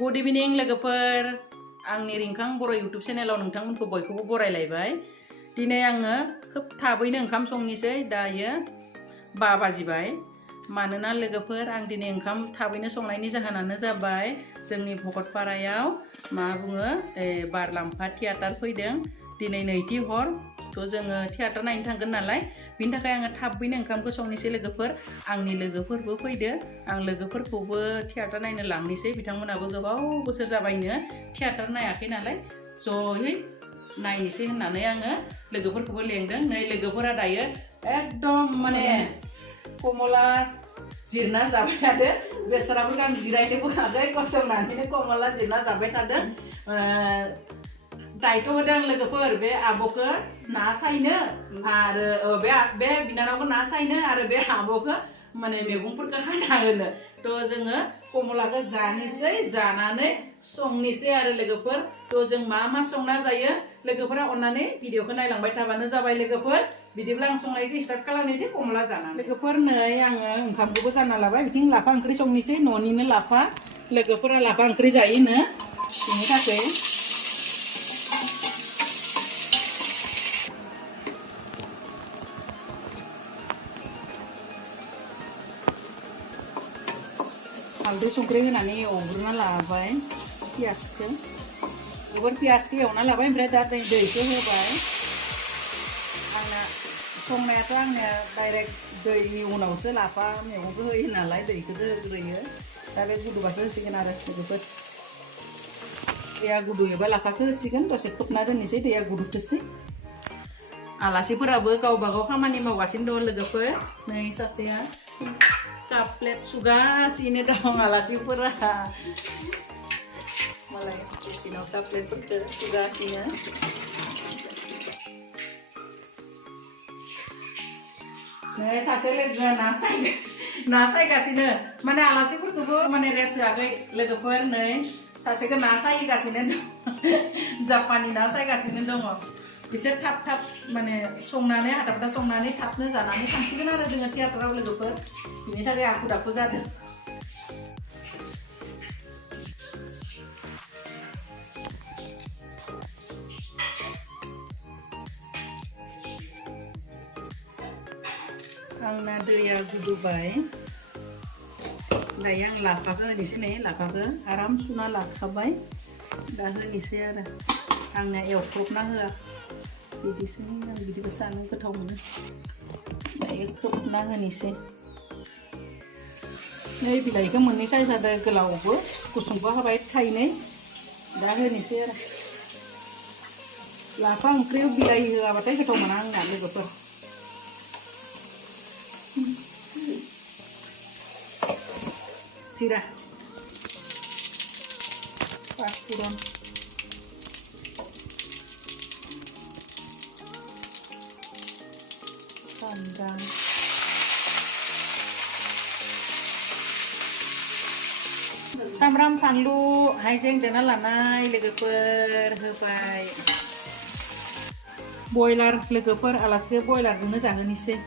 Good इभिनिं लोगोफोर आंनि रिंखां बर' YouTube चेनेलाव नोंथांमोनखौ बयखौबो बरायलायबाय। दिनै आङो खोब थाबैनो ओंखाम संनोसै। दायो 5 बाजिबाय। मानोना लोगोफोर आं दिनै ओंखाम थाबैनो संनायनि जाहोनानो जाबाय जोंनि भकतपारायाव मा बुङो बारलाम्फा थियाटार फैदों। दिनै नैथि हर थ' जोङो थियाटार नायनो थांगोन नालाय बिनि थाखाय आङो थाबैनो ओंखामखौ संनोसै लोगोफोर। आंनि लोगोफोरबो फैदो। आं लोगोफोरखौबो थियाटार नायनो लांनोसै। बिथांमोनाबो गोबाव बोसोर जाबायनो थियाटार नायाखै नालाय जयै नायनोसै होननानै आङो लोगोफोरखौबो लेंदों। नै लोगोफोरा दायो एकदम माने कमला जिरना जाबाय थादों। बेसराफोरखौ आं जिरायनोबो हायाखै गसंनानैनो कमला जिरना जाबाय थादों। दायथ' होदों लोगोफोर बे आब'खौ ना सायनो आरो बे बिनानावखौ ना सायनो आरो बे आब'खौ माने मैगंफोरखौ हाना होनो। थ' जोङो कमलाखौ जानोसै, जानानै संनोसै आरो लोगोफोर। थ' जों मा संना जायो लोगोफोरा अननानै भिडिअखौ नायलांबाय थाबानो जाबाय लोगोफोर। बिदिब्ला आं संनायखौ स्टार्ट खालामनोसै कमला जानानै। लोगोफोर नै आङो ओंखामखौबो जाना लाबाय। बिथिं लाफा ओंख्रि संनोसै, न'निनो लाफा। लोगोफोरा लाफा ओंख्रि जायोनो बिनि थाखाय हालदै संख्रि होनानै एवग्रोना लाबाय पियासखौ। गोबोर पियासखौ एवना लाबाय। ओमफ्राय दा दैखौ होबाय। आंना संनायाथ' आंनिया डाइरेक्ट दैनि उनावसो लाफा मैगंखौ होयो नालाय दैखौसो होग्रोयो। दा बे गुदुंबासो होसिगोन आरो लोगोफोर। दैया गुदुयोबा लाफाखौ होसिगोन। दसे खोबना दोननोसै दैया गुदुथोसै। आलासिफोराबो गावबा गाव खामानि मावगासिनो दं लोगोफोर। नै सासेया काप प्लेट सुगासिनो दं आलासिफोरा। मालाय बिसिनाव काप प्लेटफोरखौ सुगासिनो। नै सासे लोगोआ ना सायगासिनो। माने आलासिफोरखौबो माने रेस्ट होआखै लोगोफोर। नै सासेखौ ना सायगासिनो दं। जापानि ना सायगासिनो दङ। बिसोर थाब थाब माने संनानै हादाबदा संनानै थाबनो जानानै थांसिगोन आरो जोङो थियाटाराव लोगोफोर। बिनि थाखाय आखु दाखु जादों। आंना दैया गुदुबाय। दायो आं लाफाखौ होनोसै। नै लाफाखौ आराम सुना लाखाबाय। दा होनोसै आरो आंना एवख्रबना होआ। बिदिसो आं बिदिबो जानो गोथाव मोनो। दायो खोबना होनोसै। नै बिलाइखौ मोननै साइज जादों, गोलावबो गुसुंबो होबाय थाइनै। दा होनोसै आरो लाफा ओंख्रियाव बिलाइ होआबाथाय गोथाव मोना आंना लोगोफोर। जिरा, पाँचफोरन, सामब्राम, सामब्राम फानलु हाइजें देना लानाय लोगोफोर होबाय। बयलार लोगोफोर आलासिखौ बयलारजोंनो जाहोनोसै।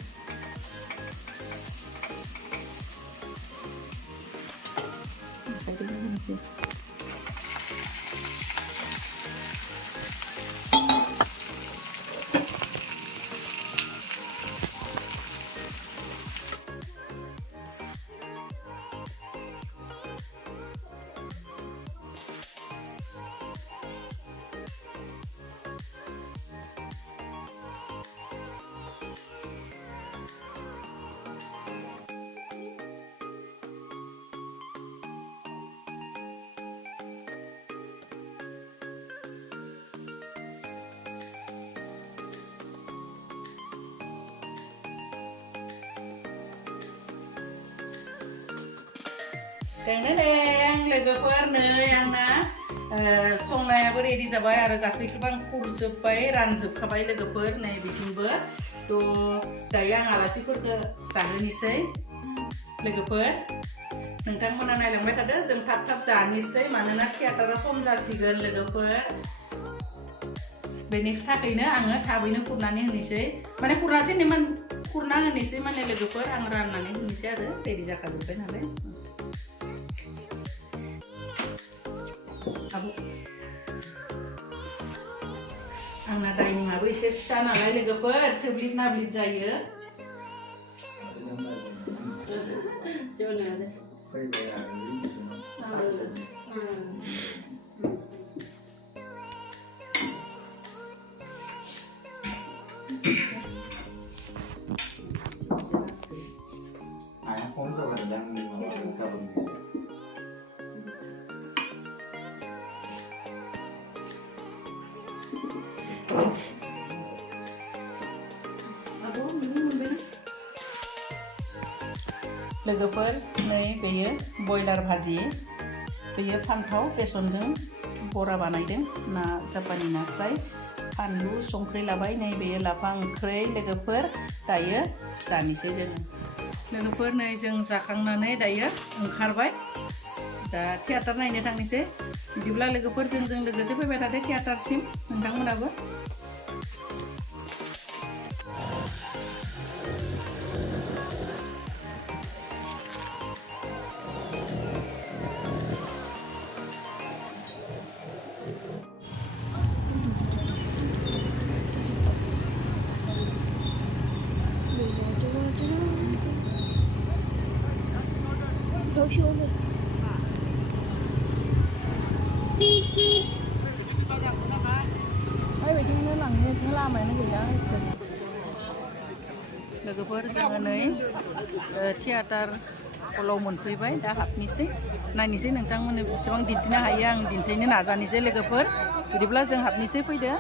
Deng लोगोफोर नै आंना संनायाबो रेडि जाबाय आरो गासैखौबो आं खुरजोब्बाय, रानजोबखाबाय लोगोफोर। नै बिथिंबो थ' दायो आं आलासिफोरखौ जाहोनोसै लोगोफोर। नोंथांमोना नायलांबाय थादो। जों थाब थाब जानोसै मानोना थियाटारा सम जासिगोन लोगोफोर। बेनि थाखायनो आङो थाबैनो खुरनानै होनोसै। माने खुरना होनोसै माने लोगोफोर। आं राननानै होनोसै आरो रेडि जाखाजोब्बाय नालाय। आंना डाइनिंआबो एसे फिसा नालाय लोगोफोर थोब्लिद नाब्लिद जायो। लोगोफोर नै बेयो बयलार भाजी बेयो फान्थाव बेसनजों बरा बानायदों ना जापानि ना फ्राय फानलु संख्रि लाबाय नै बेयो लाफा ओंख्रै लोगोफोर दायो जानोसै जोङो लोगोफोर नै जों जाखांनानै दायो ओंखारबाय दा थियेटार नायनो थांनोसै बिदिब्ला लोगोफोर जोंजों लोगोसे फैबाय थादो थियेटारसिम नोंथांमोनाबो लोगोफोर जोङो नै थियेटार हलाव मोनफैबाय दा हाबनोसै नायनोसै नोंथांमोननो बेसेबां दिन्थिनो हायो आं दिन्थिनो नाजानोसै लोगोफोर बिदिब्ला जों हाबनोसै फैदो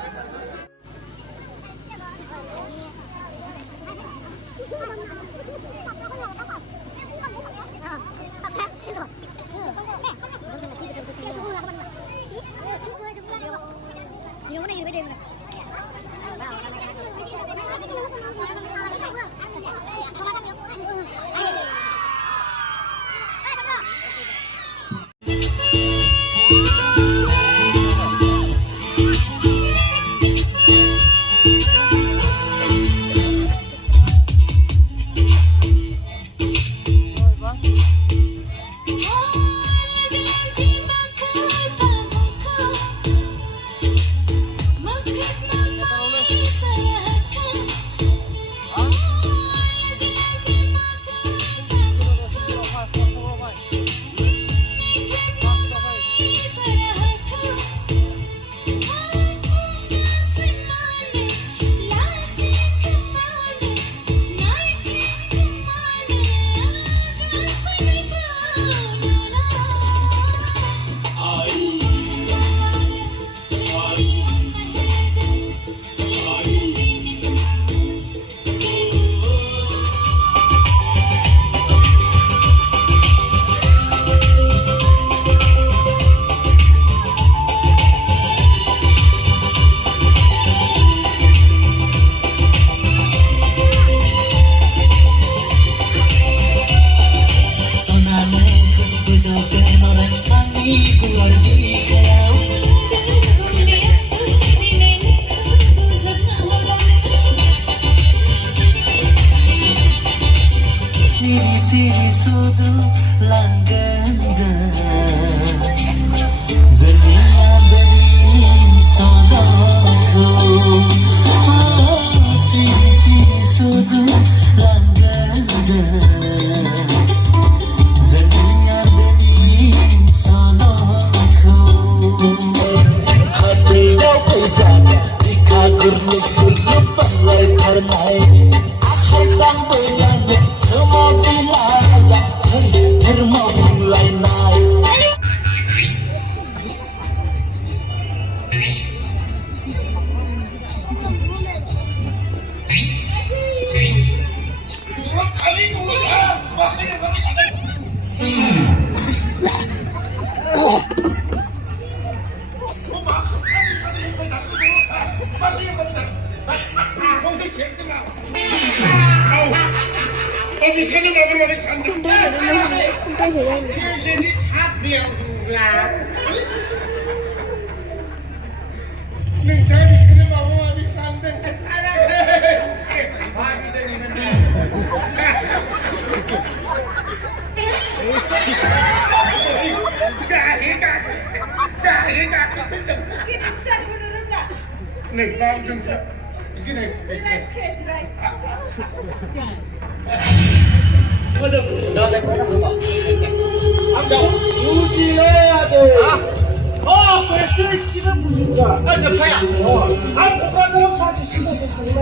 네, 다음 경사. 이제 맞아. 나내 거야 봐. 자, 우지해야 돼. 배수를 씨는 무슨 자? 몇 파야? 가서 사지 씨는 장난.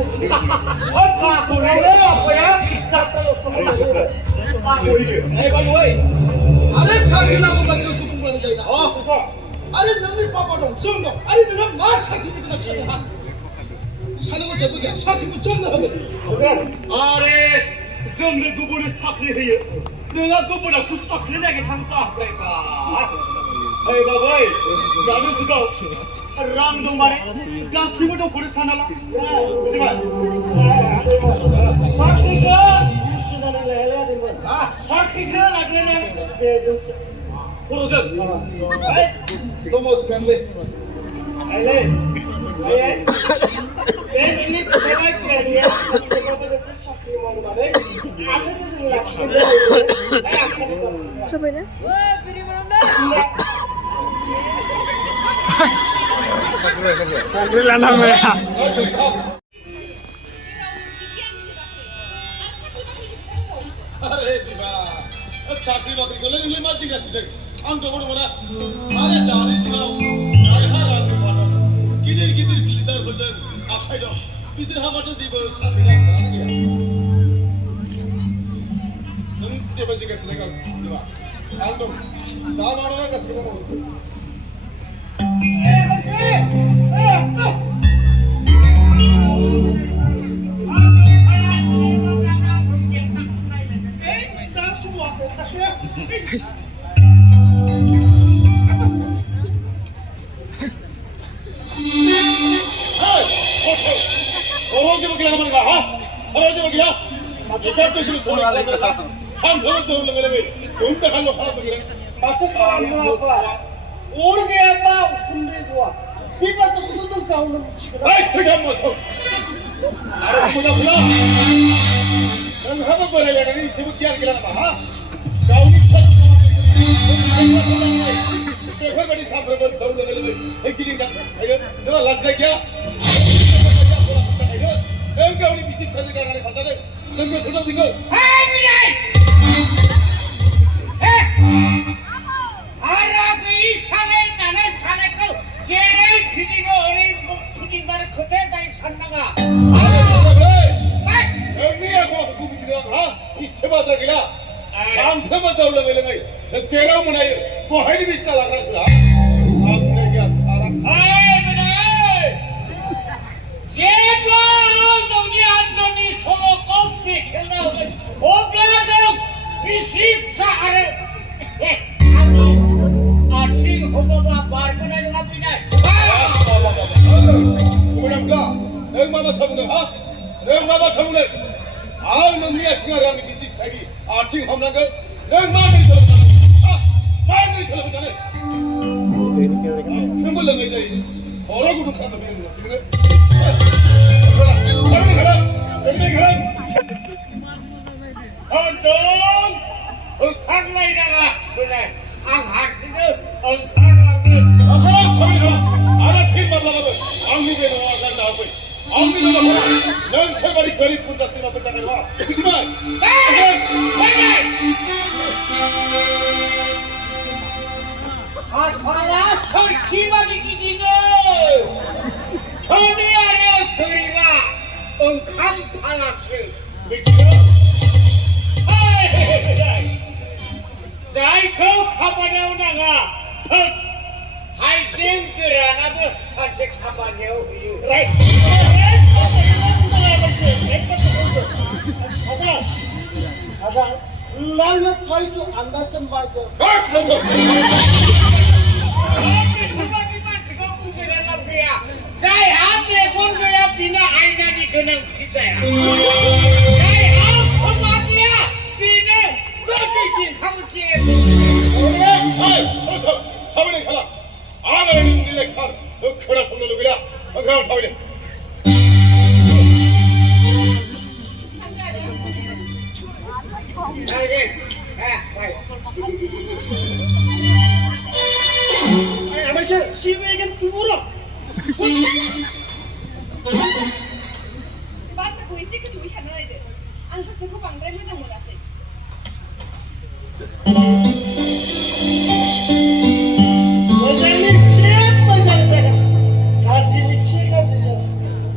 자, 그래. 아빠야. 사탕 없어. 자, 보이게. 에이, 빨리 와. 아래 사기라고 가지고 공부하는 자이다. 좋다. 아래 능력 빠빠롱 정도. 아래 능력 막 사기는 그냥 쳐내. 사는 거 저녁이야. 사기면 정나하게. 아래 성내 두번을 사크해요. 내가 두번 앞서 사크해내게 참다 그러니까. 에이 바보이 나는 그거 랑동 말이 가시고도 버리 사나라. 그지만 사키가 무슨하는 거 해야 되는 거야. 사키가 나게는 배정시. 보로전. 너무 스팸데. 아이래. ini pesawat dia coba ya gidir bilidar hocan akayda bizim hamada zibo safira karangiya nung coba sih kasih legal coba altum sama orang kasih kamu 어제 먹기나 하는 거야? 어제 먹기나? 이것도 지금 소리 안 나가. 한 번도 못 나가면 돈도 할로 하나도 그래. aku kamu apa? Urge apa? Sunde gua. Bipas sundu kau nak sikit. 아이 들어가 먹어. 알아 보자 보자. 넌 한번 버려야 되는 지금 기한 기라나 봐. 가운이 쳤어. 그거까지 삼으면 서울에 내려면 해기링 같은 거. 너 라스베이야? 내가 우리 미식 사진관에 간다는 그런 거 설명된 거. 알아 이 산에 나는 산에 그 제일 기디고 어린 기디만 그때다 이 산나가. 여기하고 구부지가 이 세바들이라 상표만 올라가려면 세라 문화에 뭐 하이 비슷하다 그랬어. 아 쓰레기야 사람. 아이 그래. 예봐 너니 안 너니 서로 꼽히 캐나오면 오빠는 비십사 아래. 아침 호모마 말거나 좀 합니다. 뭐랍니까? 내가 타보네 하? 내가 타보네. 아 놈이야 팅하라는 미식 사기 아침 험난 거 내가 말을 들었잖아. 말을 들었잖아. 흠을 넘어 이제 더러고도 가는 거 지금. 가라. 안동 칼라이다가 그래 안하시는 안칼라기 아까 거기서 알아 핀만 나가면 왕리에 나와서 나오고 왕리가 뭐라 넌 세발이 거리 분다 쓰나 보다 내가 그지만 아파라 설키마기 기기는 현이 아래 들이라 엉캄 팔라스 미치로 사이코 카바나우나가 하이생 그라나도 산책 카바네오 이유 ada lalu kau itu understand baca. saya hati pun kaya bina aina di genang cicaya. saya kematian bina berbikin kamu cie. 어서 하버링 가라 아가는 릴렉스 하라 너 크라 손을 누구야 그럼 타버려 Masih si Megan turun. Mozanin psik mozanin zagan. Kasini psik kasih.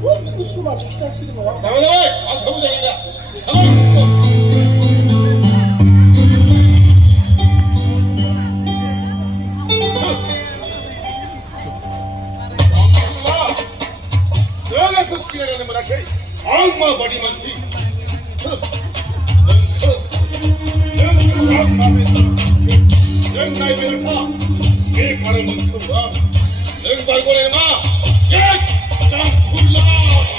Oh, aku semua masuk kita sini mau. 잠깐만, 아, 정부장이다. 상황 내가 그 시간에 말할게. 악마 버리 많지. 넌 나이 배를 타. 내 발을 멈춰봐. 넌 발걸음아. 예스! 짱 굴라!